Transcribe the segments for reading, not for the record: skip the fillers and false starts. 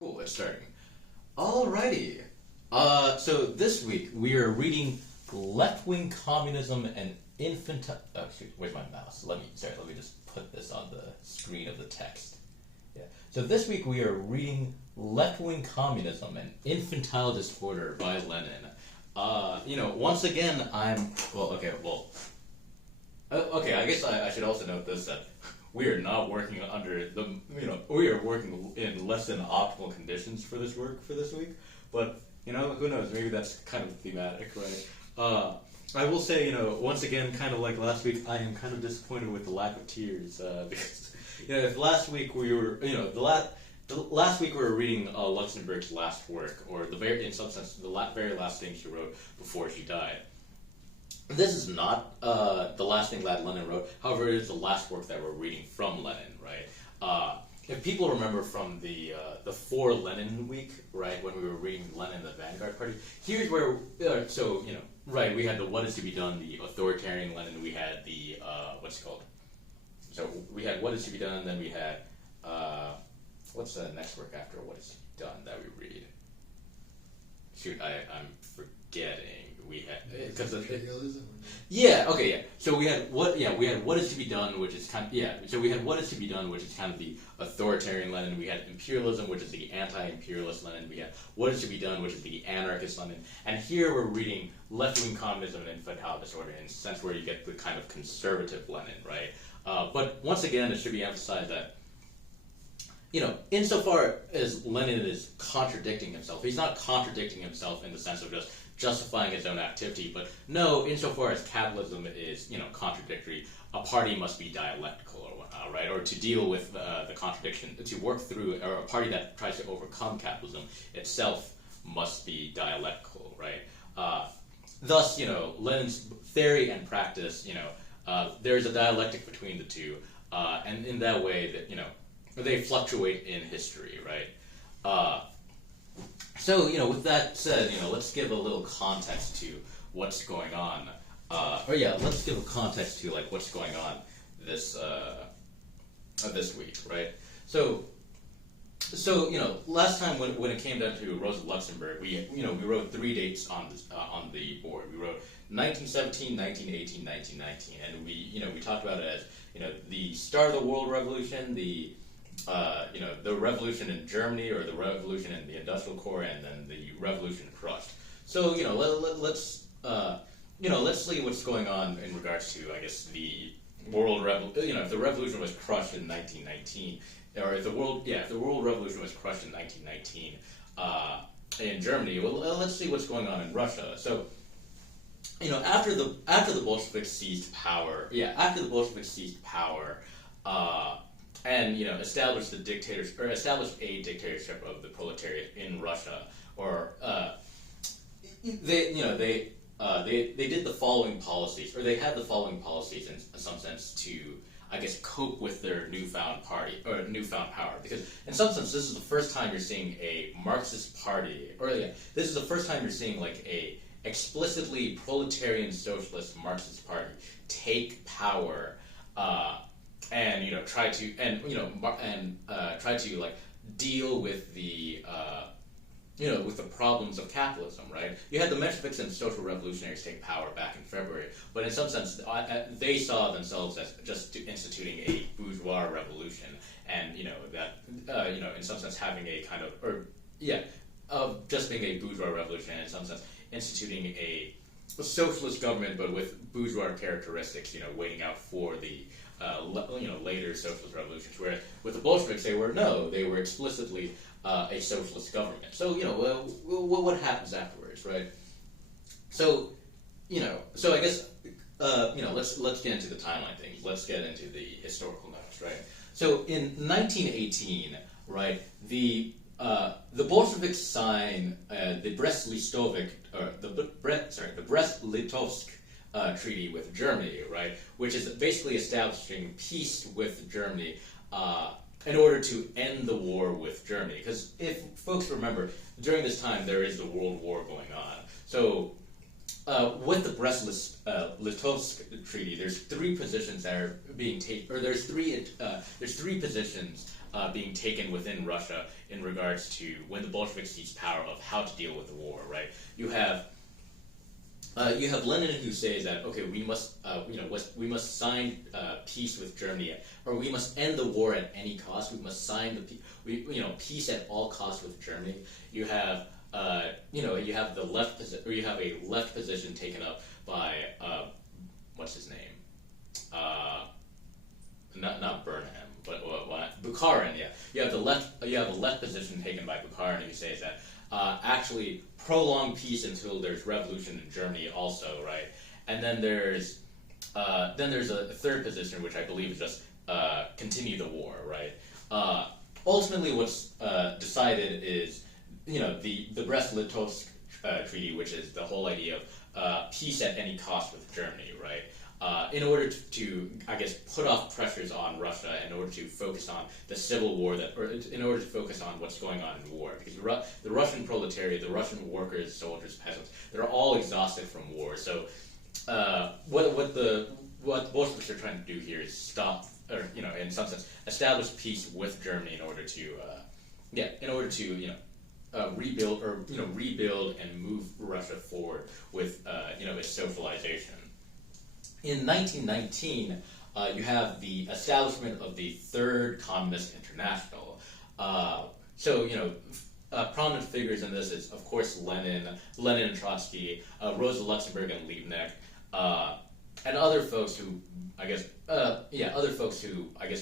Cool, it's starting. Alrighty. So this week we are reading Left-Wing Communism and Infantile. Oh shoot, where's my mouse? Let me just put this on the screen of the text. Yeah. So this week we are reading Left-Wing Communism and Infantile Disorder by Lenin. Once again okay, I guess I should also note this, that we are not working under we are working in less than optimal conditions for this work for this week, but, who knows, maybe that's kind of thematic, right? I will say, once again, kind of like last week, I am kind of disappointed with the lack of tears, because, if last week we were, last week we were reading Luxemburg's last work, or in some sense, the very last thing she wrote before she died. This is not the last thing that Lenin wrote. However, it is the last work that we're reading from Lenin, right? If people remember from the For Lenin week, right, when we were reading Lenin and the Vanguard Party, here's where right, we had the What Is to Be Done, the authoritarian Lenin. We had the what's it called? So we had What Is to Be Done, then we had what's the next work after What Is to Be Done that we read? Shoot, I'm forgetting. We had because So we had What Is to Be Done, which is So we had What Is to Be Done, which is kind of the authoritarian Lenin. We had Imperialism, which is the anti-imperialist Lenin. We had What Is to Be Done, which is the anarchist Lenin. And here we're reading Left-Wing Communism and Infantile Disorder, in a sense where you get the kind of conservative Lenin, right? But once again, it should be emphasized that, insofar as Lenin is contradicting himself, he's not contradicting himself in the sense of just justifying his own activity, but no, insofar as capitalism is, contradictory, a party must be dialectical or whatnot, right? Or to deal with the contradiction, to work through, or a party that tries to overcome capitalism itself must be dialectical, right? Thus, Lenin's theory and practice, there's a dialectic between the two, and in that way that, they fluctuate in history, right? So, with that said, let's give a little context to what's going on. Let's give a context to, what's going on this week, right? So, last time when it came down to Rosa Luxemburg, we wrote 3 dates on the board. We wrote 1917, 1918, 1919, and we talked about it as, the start of the World Revolution, the revolution in Germany, or the revolution in the industrial core, and then the revolution crushed. So, let's see what's going on in regards to, I guess, the world revolution. If the revolution was crushed in 1919, or if the world revolution was crushed in 1919 in Germany, well, let's see what's going on in Russia. So, after the Bolsheviks seized power, and established a dictatorship of the proletariat in Russia, or they did the following policies, or they had the following policies in some sense to, I guess, cope with their newfound power, because in some sense this is the first time you're seeing a Marxist party, this is the first time you're seeing a explicitly proletarian socialist Marxist party take power, and try to deal with the with the problems of capitalism, right? You had the Mensheviks and social revolutionaries take power back in February, but in some sense they saw themselves as just instituting a bourgeois revolution, and in some sense having a kind of just being a bourgeois revolution, and in some sense instituting a socialist government, but with bourgeois characteristics, waiting out for the later socialist revolutions. Whereas with the Bolsheviks, they were explicitly a socialist government. So what happens afterwards, right? So so I guess let's get into the timeline things. Let's get into the historical notes, right? So in 1918, right, the Bolsheviks sign the Brest-Litovsk treaty with Germany, right, which is basically establishing peace with Germany in order to end the war with Germany. Because if folks remember, during this time there is the World War going on. So with the Brest-Litovsk treaty, there's 3 positions that are being taken, or there's three positions being taken within Russia in regards to when the Bolsheviks seized power of how to deal with the war, right? You have Lenin who says that okay, we must sign peace with Germany, or we must end the war at any cost. We must sign peace at all costs with Germany. You have you have the left or you have a left position taken up by what's his name? Not Burnham, but Bukharin. Yeah, you have a left position taken by Bukharin who says that actually prolong peace until there's revolution in Germany also, right? And then there's a third position which I believe is just continue the war, right? Ultimately, what's decided is the Brest-Litovsk Treaty, which is the whole idea of peace at any cost with Germany, right? In order to, I guess, put off pressures on Russia, in order to focus on the civil war, or in order to focus on what's going on in war, because the Russian proletariat, the Russian workers, soldiers, peasants, they're all exhausted from war. So, what the Bolsheviks are trying to do here is stop, or in some sense, establish peace with Germany in order to, rebuild and move Russia forward with, its socialization. In 1919, you have the establishment of the Third Communist International. Prominent figures in this is, of course, Lenin and Trotsky, Rosa Luxemburg and Liebknecht, and other folks who, I guess,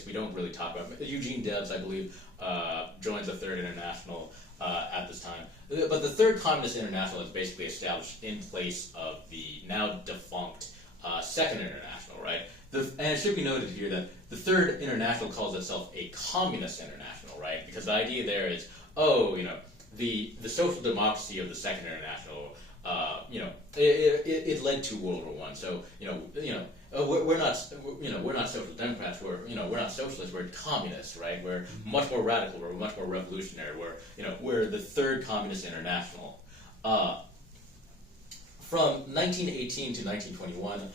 we don't really talk about. Eugene Debs, I believe, joins the Third International at this time. But the Third Communist International is basically established in place of the now defunct Second International, right? And it should be noted here that the Third International calls itself a communist international, right? Because the idea there is, the social democracy of the Second International, it led to World War I. So we're not social democrats. We're not socialists. We're communists, right? We're much more radical. We're much more revolutionary. We're the Third Communist International. From 1918 to 1921,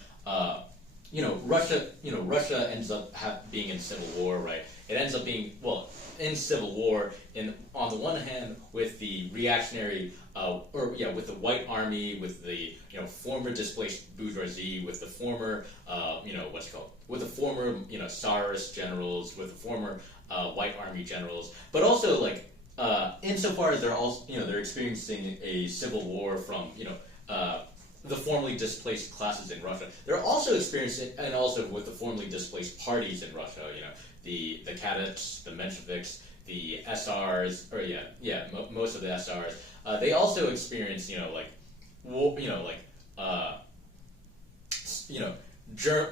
Russia ends up being in civil war, right? It ends up being, in civil war, on the one hand, with the reactionary, with the White Army, with the, former displaced bourgeoisie, with the former, with the former, Tsarist generals, with the former White Army generals, but also, insofar as they're also, they're experiencing a civil war from, the formerly displaced classes in Russia. They're also experiencing, and also with the formerly displaced parties in Russia, the cadets, the Mensheviks, the SRs, most of the SRs. They also experience,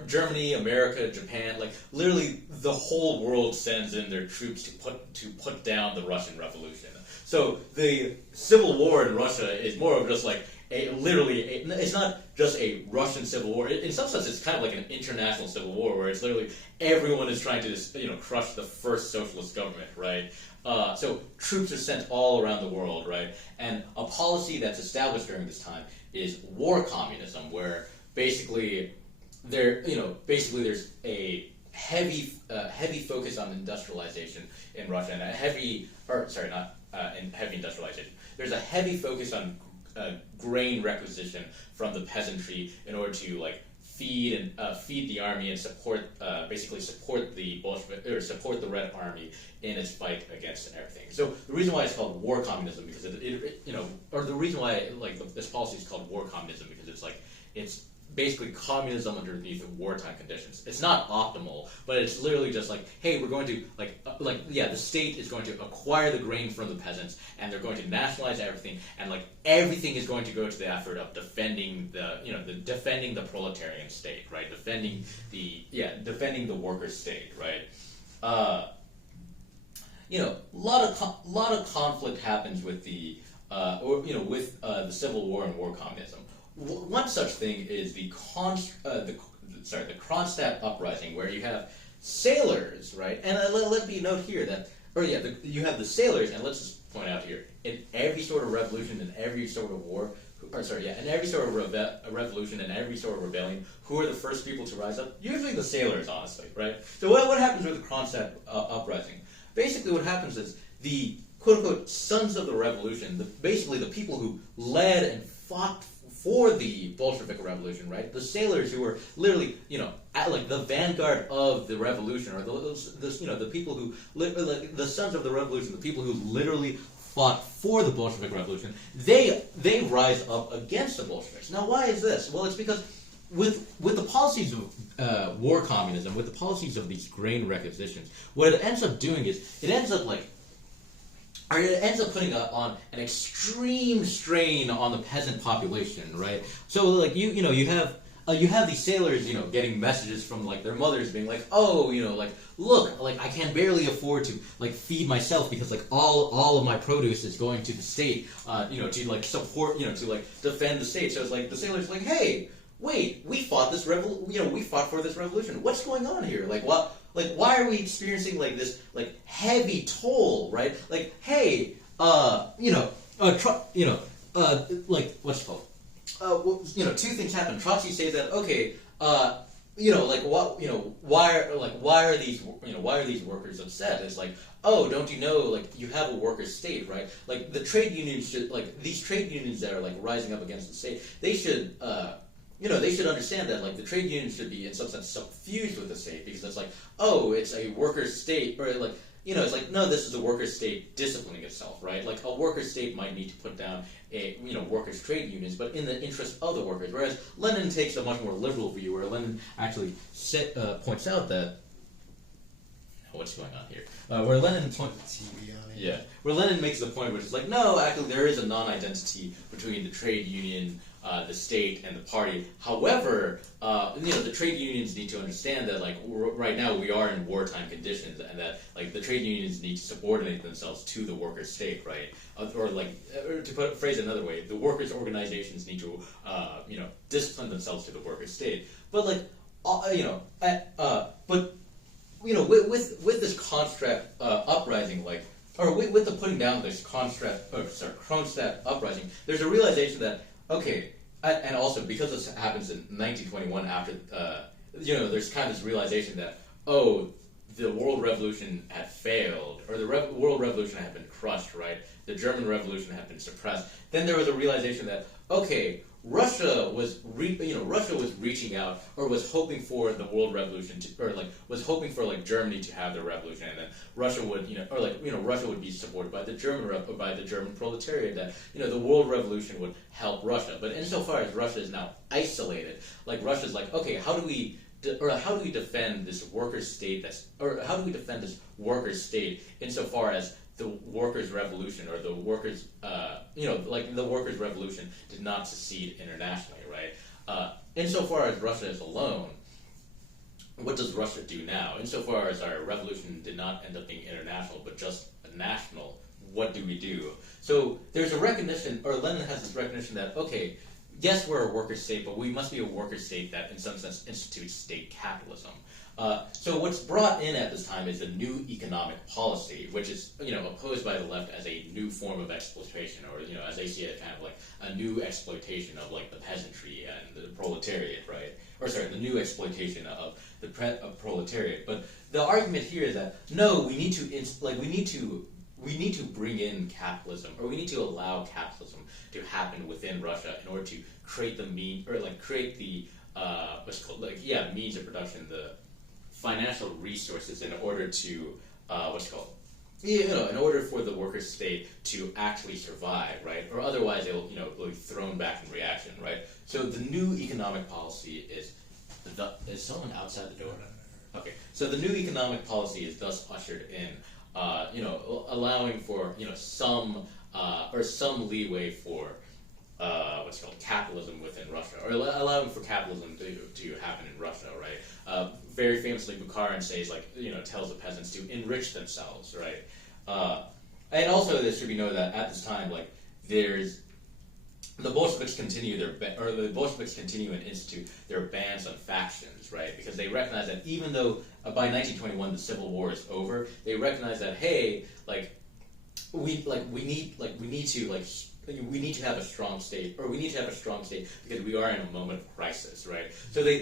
Germany, America, Japan, literally the whole world sends in their troops to put down the Russian Revolution. So the civil war in Russia is more of just it's not just a Russian civil war. In some sense, it's kind of like an international civil war where it's literally everyone is trying to crush the first socialist government, right? So troops are sent all around the world, right? And a policy that's established during this time is war communism, where basically there's a heavy focus on industrialization in Russia, and heavy industrialization. There's a heavy focus on grain requisition from the peasantry in order to feed the army and support the Bolshevik, or support the Red Army in its fight against everything. So the reason why it's called war communism, because or the reason why this policy is called war communism, because it's basically communism underneath wartime conditions. It's not optimal, but it's literally just hey, we're going to the state is going to acquire the grain from the peasants, and they're going to nationalize everything, and everything is going to go to the effort of defending defending the proletarian state, right? Defending the worker state, right? A lot of conflict happens with the Civil War and war communism. One such thing is the Kronstadt uprising, where you have sailors, right? And let me note here that, you have the sailors, and let's just point out here, in every sort of revolution, in every sort of war, in every sort of revolution, and every sort of rebellion, who are the first people to rise up? Usually the sailors, honestly, right? So what happens with the Kronstadt uprising? basically what happens is the quote-unquote sons of the revolution, basically the people who led and fought for the Bolshevik revolution, right? The sailors who were literally, at like the vanguard of the revolution, or the people who, like the sons of the revolution, the people who literally fought for the Bolshevik revolution, they rise up against the Bolsheviks. Now, why is this? Well, it's because with the policies of war communism, with the policies of these grain requisitions, what it ends up doing is it ends up putting on an extreme strain on the peasant population, right? So like you have these sailors, getting messages from like their mothers being like, oh, like look, like I can barely afford to like feed myself because like all of my produce is going to the state, to like support, to like defend the state. So it's like the sailors like, hey, wait, we fought we fought for this revolution. What's going on here? Like what? Like, why are we experiencing like this like heavy toll, right? Like, hey, like what's it called? Two things happen. Trotsky says that okay, like what, why are these workers upset? It's like, oh, don't you know, like you have a worker state, right? Like the trade unions should, like these trade unions that are like rising up against the state, they should. They should understand that like the trade union should be in some sense suffused with the state, because it's like, oh, it's a worker state, or like, it's like, no, this is a worker state disciplining itself, right? Like a worker state might need to put down workers' trade unions, but in the interest of the workers. Whereas Lenin takes a much more liberal view, where Lenin actually points out that, what's going on here? Where Lenin where Lenin makes the point, which is like, no, actually there is a non-identity between the trade union, the state, and the party. However, the trade unions need to understand that, like, right now we are in wartime conditions, and that, like, the trade unions need to subordinate themselves to the workers' state, right? Or to phrase it another way, the workers' organizations need to, discipline themselves to the workers' state. But, like, with this Kronstadt uprising, like, or with the putting down this Kronstadt uprising, there's a realization that, okay, and also because this happens in 1921 after, there's kind of this realization that, oh, the world revolution had failed, or the world revolution had been crushed, right? The German Revolution had been suppressed. Then there was a realization that, okay, Russia was reaching out, or was hoping for the world revolution was hoping for like Germany to have the revolution, and then Russia would Russia would be supported by the German proletariat, that the world revolution would help Russia. But insofar as Russia is now isolated, like Russia's like, okay, how do we defend this workers' state how do we defend this workers' state insofar as the workers' revolution, or the workers, the workers' revolution did not succeed internationally, right? Insofar as Russia is alone, what does Russia do now? Insofar as our revolution did not end up being international, but just a national, what do we do? So there's a recognition, or Lenin has this recognition that, okay, yes, we're a worker state, but we must be a worker state that in some sense institutes state capitalism. So what's brought in at this time is a new economic policy, which is opposed by the left as a new form of exploitation, or as they see it, kind of like a new exploitation of like the peasantry and the proletariat, right? Or sorry, the new exploitation of the proletariat. But the argument here is that no, we need to bring in capitalism, or we need to allow capitalism to happen within Russia in order to create the means of production, the financial resources in order to in order for the worker state to actually survive, right? Or otherwise it'll be thrown back in reaction, right? So the new economic policy is someone outside the door? Okay. So the new economic policy is thus ushered in, allowing for some leeway for capitalism within Russia, or allowing for capitalism to happen in Russia, right? Very famously, Bukharin says, tells the peasants to enrich themselves, right? And also, this should be noted that at this time, the Bolsheviks continue and institute their bans on factions, right? Because they recognize that even though by 1921 the Civil War is over, they recognize that, hey, we need to have a strong state, or we need to have a strong state because we are in a moment of crisis, right? So there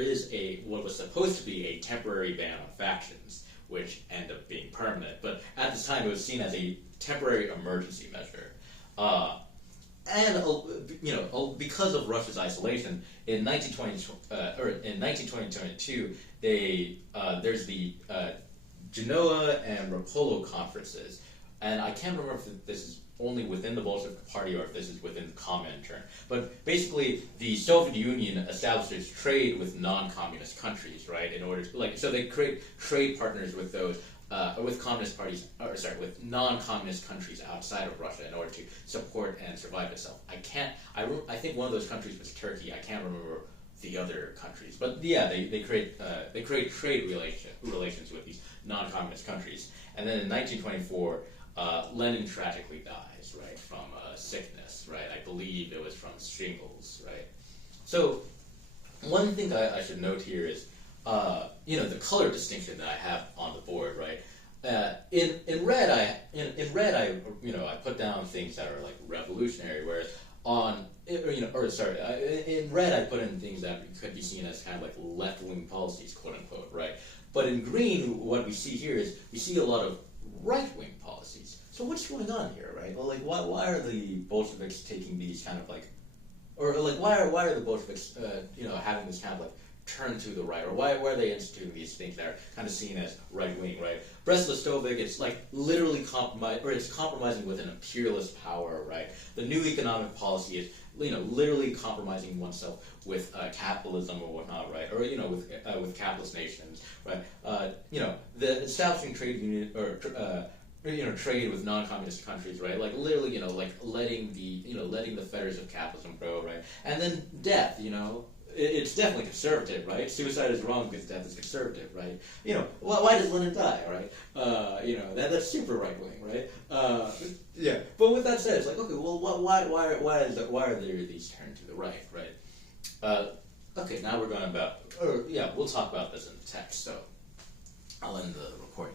is a what was supposed to be a temporary ban on factions, which end up being permanent. But at this time, it was seen as a temporary emergency measure. Because of Russia's isolation, in 1922, there's the Genoa and Rapallo conferences, and I can't remember if this is only within the Bolshevik Party or if this is within the Comintern. But basically, the Soviet Union establishes trade with non-communist countries, right? In order to, so they create trade partners with those. With communist parties, with non-communist countries outside of Russia in order to support and survive itself. I think one of those countries was Turkey. I can't remember the other countries, but yeah, they create trade relations with these non-communist countries. And then in 1924, Lenin tragically dies, right, from sickness, right? I believe it was from shingles, right? So one thing I should note here is, the color distinction that I have on the board, right? In red, I put down things that are like revolutionary, whereas in red I put in things that could be seen as kind of like left-wing policies, quote unquote, right? But in green, what we see here is we see a lot of right-wing policies. So what's going on here, right? Well, like why are the Bolsheviks taking these kind of like, or like why are the Bolsheviks having this kind of like turn to the right, or why are they instituting these things that are kind of seen as right-wing, right? Brest-Litovsk, it's like literally compromising with an imperialist power, right? The new economic policy is, literally compromising oneself with capitalism or whatnot, right? Or, with capitalist nations, right? The establishing trade union, or trade with non-communist countries, right? Like literally, letting the fetters of capitalism grow, right? And then death, it's definitely conservative, right? Suicide is wrong because death is conservative, right? Why does Lenin die, right? That's super right wing, right? Yeah. But with that said, it's like, okay, well, why are there these turn to the right, right? Okay, now we're going we'll talk about this in the text. So I'll end the recording.